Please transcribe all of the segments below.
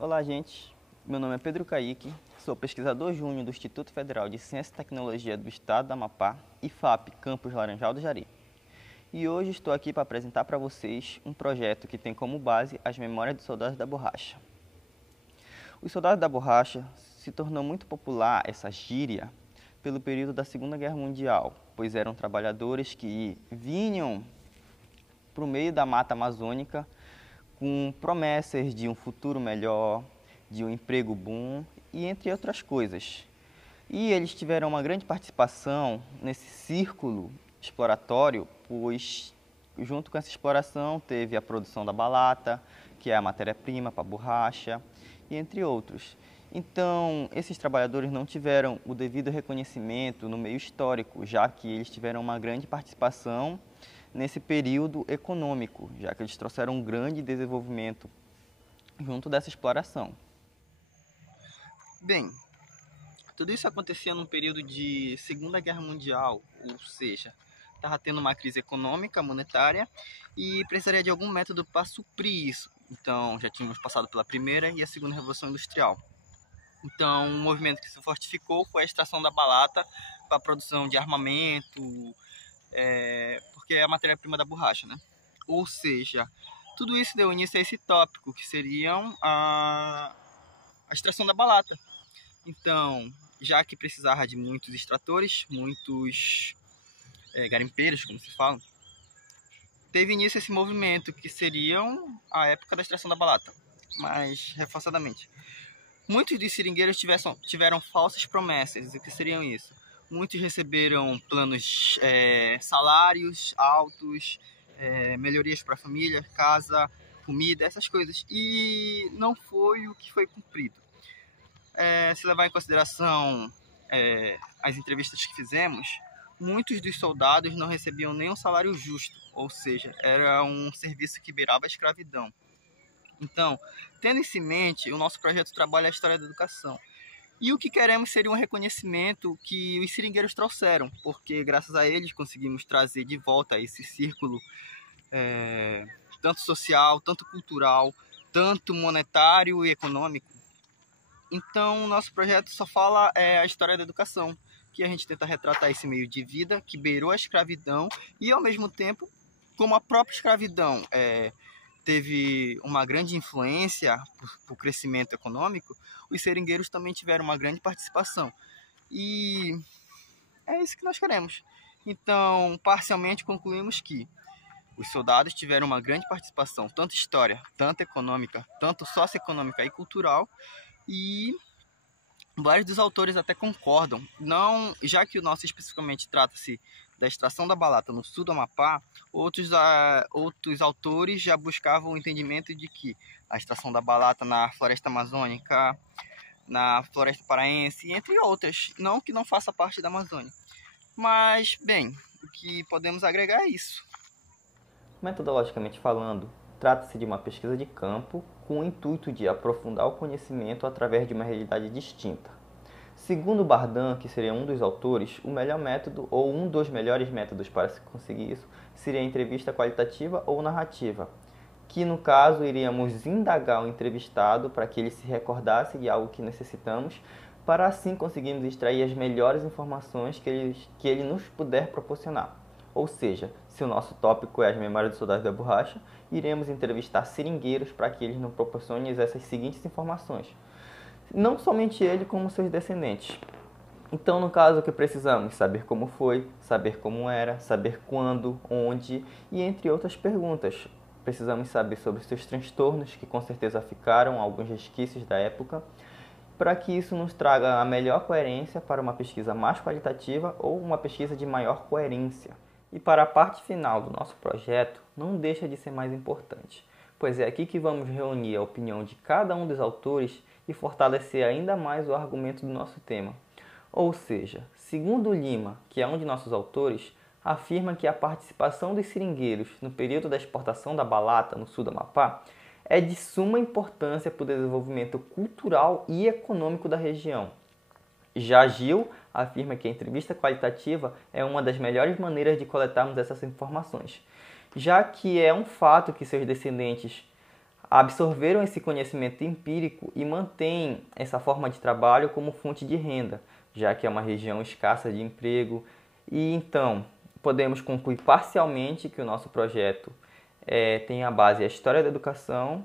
Olá, gente. Meu nome é Pedro Caíque, sou pesquisador júnior do Instituto Federal de Ciência e Tecnologia do Estado do Amapá, IFAP, Campus Laranjal do Jari. E hoje estou aqui para apresentar para vocês um projeto que tem como base as memórias dos soldados da borracha. Os soldados da borracha se tornou muito popular essa gíria pelo período da Segunda Guerra Mundial, pois eram trabalhadores que vinham para o meio da mata amazônica com promessas de um futuro melhor, de um emprego bom e entre outras coisas. E eles tiveram uma grande participação nesse círculo exploratório, pois junto com essa exploração teve a produção da balata, que é a matéria-prima para a borracha, e entre outros. Então, esses trabalhadores não tiveram o devido reconhecimento no meio histórico, já que eles tiveram uma grande participação nesse período econômico, já que eles trouxeram um grande desenvolvimento junto dessa exploração. Bem, tudo isso acontecia num período de Segunda Guerra Mundial, ou seja, estava tendo uma crise econômica, monetária, e precisaria de algum método para suprir isso. Então, já tínhamos passado pela Primeira e a Segunda Revolução Industrial. Então, um movimento que se fortificou foi a extração da balata para a produção de armamento, porque é a matéria-prima da borracha, né? Ou seja, tudo isso deu início a esse tópico, que seriam a extração da balata. Então, já que precisava de muitos extratores, muitos garimpeiros, como se fala, teve início esse movimento, que seriam a época da extração da balata, mas reforçadamente. Muitos dos seringueiros tiveram falsas promessas. O que seriam isso? Muitos receberam planos, salários altos, melhorias para a família, casa, comida, essas coisas. E não foi o que foi cumprido. Se levar em consideração as entrevistas que fizemos, muitos dos soldados não recebiam nenhum salário justo. Ou seja, era um serviço que beirava a escravidão. Então, tendo isso em mente, o nosso projeto trabalha a história da educação. E o que queremos seria um reconhecimento que os seringueiros trouxeram, porque graças a eles conseguimos trazer de volta esse círculo, tanto social, tanto cultural, tanto monetário e econômico. Então, o nosso projeto só fala a história da educação, que a gente tenta retratar esse meio de vida que beirou a escravidão e, ao mesmo tempo, como a própria escravidão teve uma grande influência para o crescimento econômico, os seringueiros também tiveram uma grande participação. E é isso que nós queremos. Então, parcialmente concluímos que os soldados tiveram uma grande participação, tanto história, tanto econômica, tanto socioeconômica e cultural, e vários dos autores até concordam, não, já que o nosso especificamente trata-se da extração da balata no sul do Amapá, outros autores já buscavam o entendimento de que a extração da balata na floresta amazônica, na floresta paraense, entre outras, não que não faça parte da Amazônia. Mas, bem, o que podemos agregar é isso. Metodologicamente falando, trata-se de uma pesquisa de campo com o intuito de aprofundar o conhecimento através de uma realidade distinta. Segundo Bardan, que seria um dos autores, o melhor método, ou um dos melhores métodos para se conseguir isso, seria a entrevista qualitativa ou narrativa, que no caso iríamos indagar o entrevistado para que ele se recordasse de algo que necessitamos, para assim conseguirmos extrair as melhores informações que ele nos puder proporcionar. Ou seja, se o nosso tópico é as memórias dos soldados da borracha, iremos entrevistar seringueiros para que eles nos proporcionem essas seguintes informações. Não somente ele, como seus descendentes. Então, no caso, o que precisamos? Saber como foi, saber como era, saber quando, onde e entre outras perguntas. Precisamos saber sobre seus transtornos, que com certeza ficaram alguns resquícios da época, para que isso nos traga a melhor coerência para uma pesquisa mais qualitativa ou uma pesquisa de maior coerência. E para a parte final do nosso projeto, não deixa de ser mais importante, pois é aqui que vamos reunir a opinião de cada um dos autores e fortalecer ainda mais o argumento do nosso tema. Ou seja, segundo Lima, que é um de nossos autores, afirma que a participação dos seringueiros no período da exportação da balata no sul do Amapá é de suma importância para o desenvolvimento cultural e econômico da região. Já Gil afirma que a entrevista qualitativa é uma das melhores maneiras de coletarmos essas informações, já que é um fato que seus descendentes absorveram esse conhecimento empírico e mantêm essa forma de trabalho como fonte de renda, já que é uma região escassa de emprego. E então, podemos concluir parcialmente que o nosso projeto tem a base a história da educação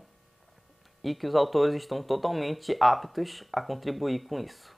e que os autores estão totalmente aptos a contribuir com isso.